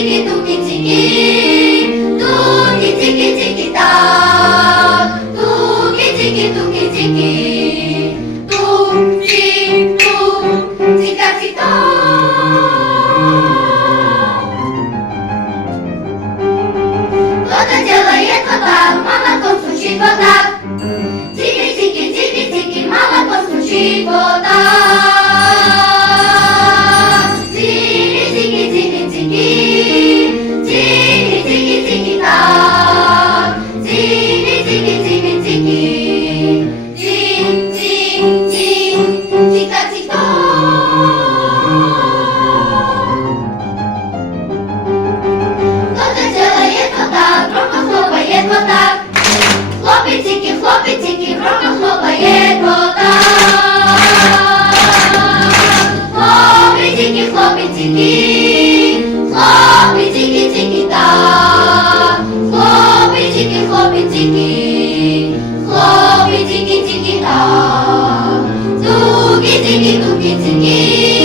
туки-тики, туки-тики-тики-так, туки-тики-туки-тики, тук-тик-тук, тика-тик-так. Кто-то делает вот так, молоко стучит вот так, тики-тики-тики-тики, молоко стучит вот так. Хлопчики, хлопчики, громко хлопает вот так. Хлопчики, хлопчики, хлопчики, тики-так. Хлопчики, хлопчики, хлопчики, тики-так. Туки-тики, туки-тики.